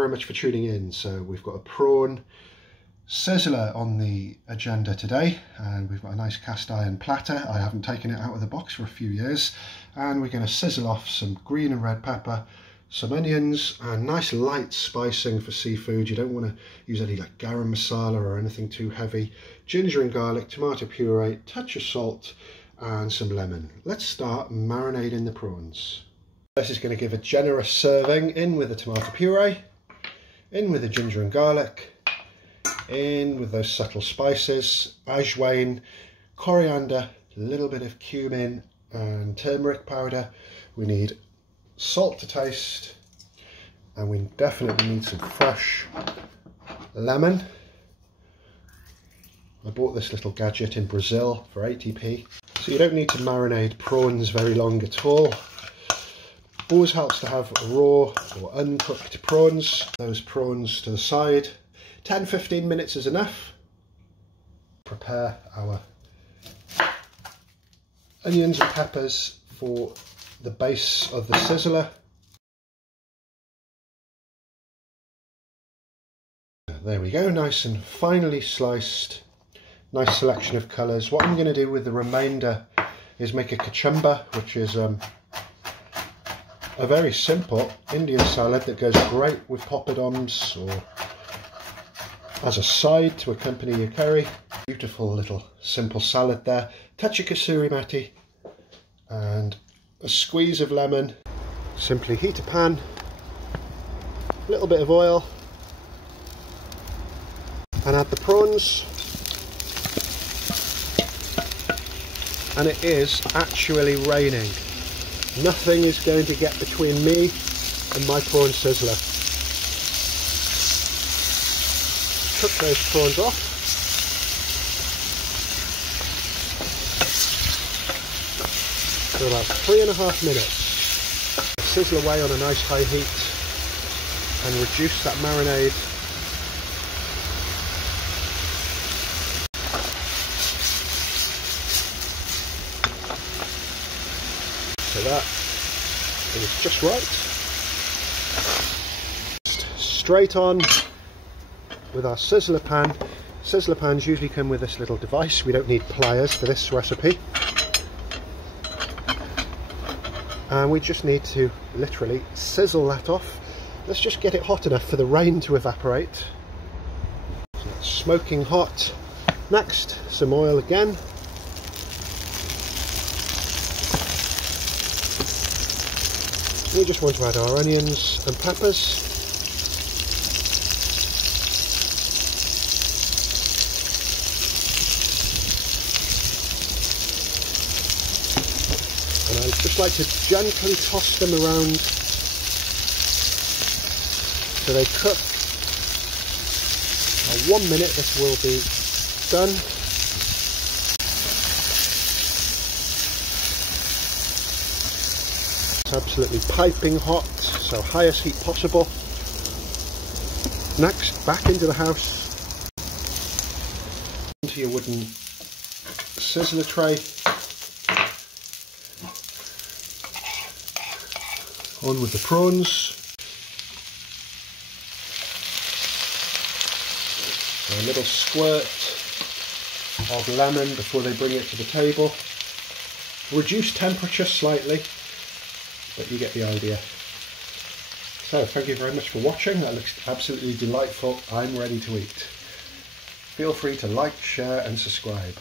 very much for tuning in. So we've got a prawn sizzler on the agenda today, and we've got a nice cast iron platter. I haven't taken it out of the box for a few years, and we're going to sizzle off some green and red pepper, some onions, and nice light spicing for seafood. You don't want to use any like garam masala or anything too heavy. Ginger and garlic, tomato puree, touch of salt, and some lemon. Let's start marinating the prawns. This is going to give a generous serving. In with the tomato puree, in with the ginger and garlic, in with those subtle spices, Ajwain, coriander, a little bit of cumin and turmeric powder. We need salt to taste, and we definitely need some fresh lemon. I bought this little gadget in Brazil for 80p. So you don't need to marinate prawns very long at all. Always helps to have raw or uncooked prawns. Those prawns to the side. 10-15 minutes is enough. Prepare our onions and peppers for the base of the sizzler. There we go, nice and finely sliced. Nice selection of colours. What I'm going to do with the remainder is make a kachumba, which is a very simple Indian salad that goes great with poppadoms or as a side to accompany your curry. Beautiful little simple salad there. Touch of kasuri methi and a squeeze of lemon. Simply heat a pan, a little bit of oil, and add the prawns. And it is actually raining. Nothing is going to get between me and my prawn sizzler. Cook those prawns off. For about 3.5 minutes. Sizzle away on a nice high heat and reduce that marinade. So that is just right. Straight on with our sizzler pan. Sizzler pans usually come with this little device. We don't need pliers for this recipe. And we just need to literally sizzle that off. Let's just get it hot enough for the rain to evaporate. So it's smoking hot. Next, some oil again. We just want to add our onions and peppers. And I just like to gently toss them around so they cook. Now 1 minute this will be done. Absolutely piping hot, so highest heat possible. Next, back into the house, into your wooden sizzler tray, on with the prawns, a little squirt of lemon before they bring it to the table. Reduce temperature slightly, but you get the idea. So thank you very much for watching. That looks absolutely delightful. I'm ready to eat. Feel free to like, share and subscribe.